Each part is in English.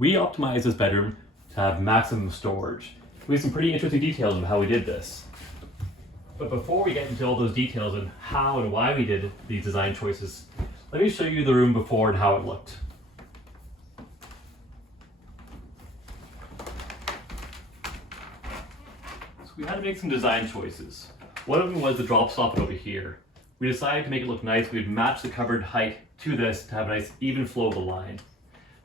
We optimized this bedroom to have maximum storage. We have some pretty interesting details of how we did this. But before we get into all those details and how and why we did these design choices, let me show you the room before and how it looked. So we had to make some design choices. One of them was the drop soffit over here. We decided to make it look nice. We'd match the cupboard height to this to have a nice even flow of the line.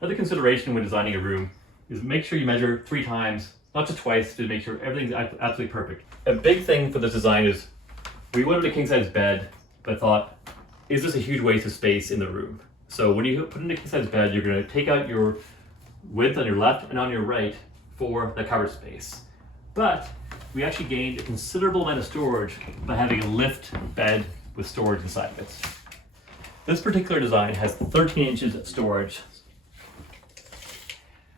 Another consideration when designing a room is make sure you measure 3 times, not just twice, to make sure everything's absolutely perfect. A big thing for this design is we wanted a king size bed, but thought, is this a huge waste of space in the room? So when you put in a king size bed, you're going to take out your width on your left and on your right for the cupboard space. But we actually gained a considerable amount of storage by having a lift bed with storage inside of it. This particular design has 13 inches of storage.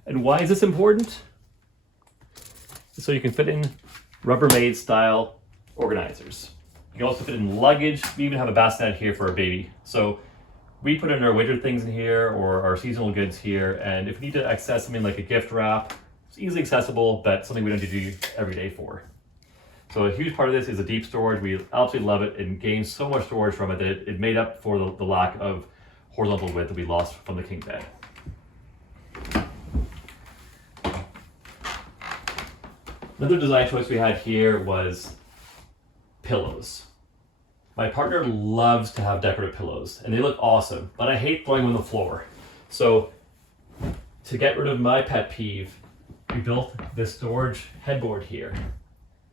And why is this important? So you can fit in Rubbermaid style organizers. You can also fit in luggage. We even have a bassinet here for a baby. So we put in our winter things in here or our seasonal goods here. And if we need to access something like a gift wrap, it's easily accessible, but something we don't need to do every day for. So a huge part of this is the deep storage. We absolutely love it and gained so much storage from it that it made up for the lack of horizontal width that we lost from the king bed. Another design choice we had here was pillows. My partner loves to have decorative pillows and they look awesome, but I hate throwing them on the floor. So to get rid of my pet peeve, we built this storage headboard here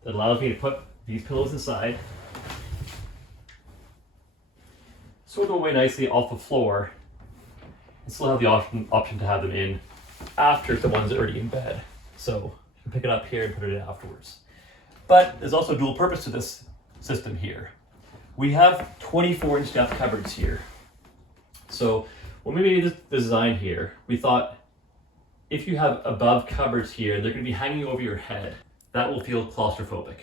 that allows me to put these pillows inside, sort them away nicely off the floor, and still have the option to have them in after someone's already in bed. So you can pick it up here and put it in afterwards. But there's also dual purpose to this system here. We have 24-inch depth cupboards here. So when we made this design here, we thought if you have above cupboards here, they're going to be hanging over your head. That will feel claustrophobic.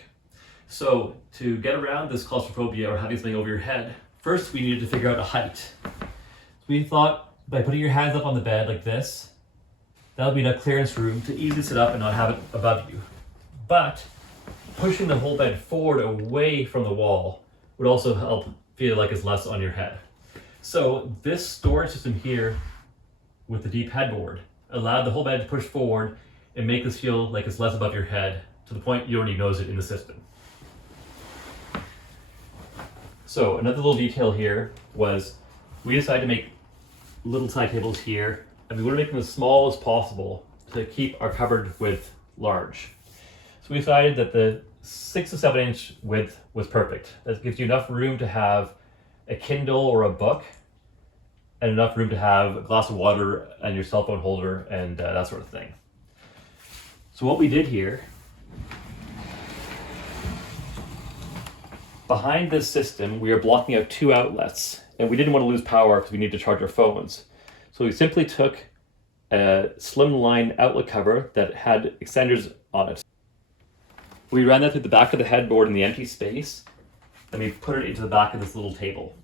So to get around this claustrophobia or having something over your head, first we needed to figure out a height. So we thought by putting your hands up on the bed like this, that would be enough clearance room to easily sit up and not have it above you. But pushing the whole bed forward away from the wall would also help feel like it's less on your head. So this storage system here with the deep headboard allowed the whole bed to push forward and make this feel like it's less above your head to the point you don't even notice it in the system. So another little detail here was we decided to make little side tables here, and we want to make them as small as possible to keep our cupboard width large. So we decided that the 6 to 7 inch width was perfect. That gives you enough room to have a Kindle or a book, and enough room to have a glass of water and your cell phone holder and that sort of thing. So what we did here, behind this system, we are blocking out 2 outlets, and we didn't want to lose power because we need to charge our phones. So we simply took a slimline outlet cover that had extenders on it. We ran that through the back of the headboard in the empty space, and we put it into the back of this little table.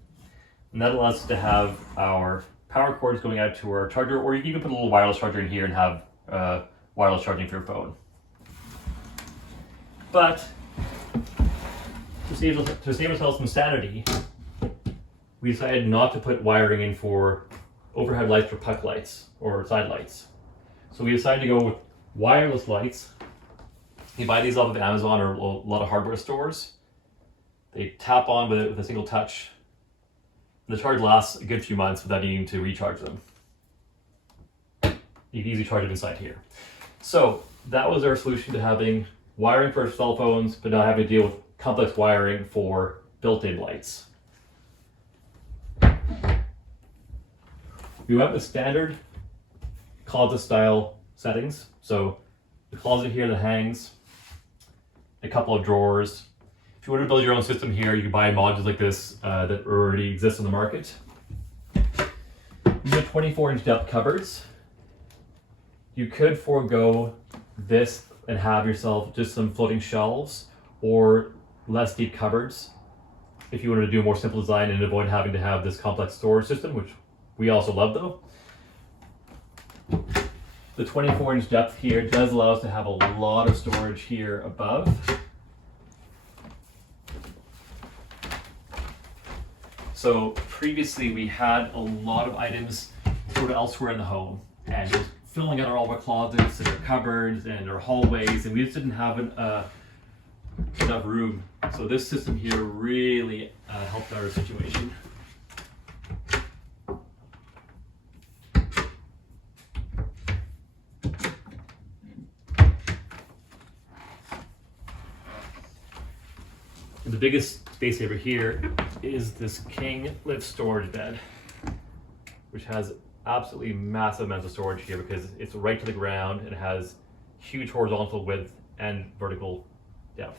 And that allows us to have our power cords going out to our charger, or you can even put a little wireless charger in here and have wireless charging for your phone. But to save ourselves some sanity, we decided not to put wiring in for overhead lights or puck lights or side lights. So we decided to go with wireless lights. You buy these off of Amazon or a lot of hardware stores. They tap on with a single touch. The charge lasts a good few months without needing to recharge them. You can easily charge them inside here. So that was our solution to having wiring for cell phones, but not having to deal with complex wiring for built-in lights. We went with standard closet style settings. So the closet here that hangs, a couple of drawers. If you want to build your own system here, you can buy modules like this that already exist on the market. You have 24-inch depth cupboards. You could forego this and have yourself just some floating shelves or less deep cupboards if you wanted to do a more simple design and avoid having to have this complex storage system, which we also love though. The 24-inch depth here does allow us to have a lot of storage here above. So previously we had a lot of items sort of elsewhere in the home, and just filling out all of our closets and our cupboards and our hallways, and we just didn't have enough room. So this system here really helped our situation. And the biggest space saver here is this king lift storage bed, which has absolutely massive amounts of storage here because it's right to the ground and it has huge horizontal width and vertical depth.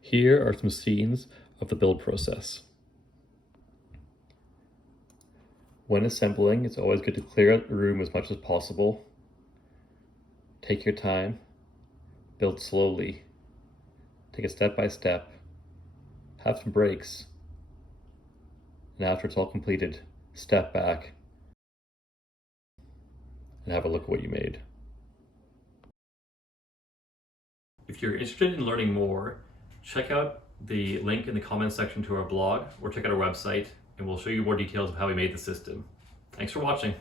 Here are some scenes of the build process. When assembling, it's always good to clear out the room as much as possible. Take your time, build slowly, take it step by step, have some breaks, and after it's all completed, step back and have a look at what you made. If you're interested in learning more, check out the link in the comments section to our blog or check out our website, and we'll show you more details of how we made the system. Thanks for watching.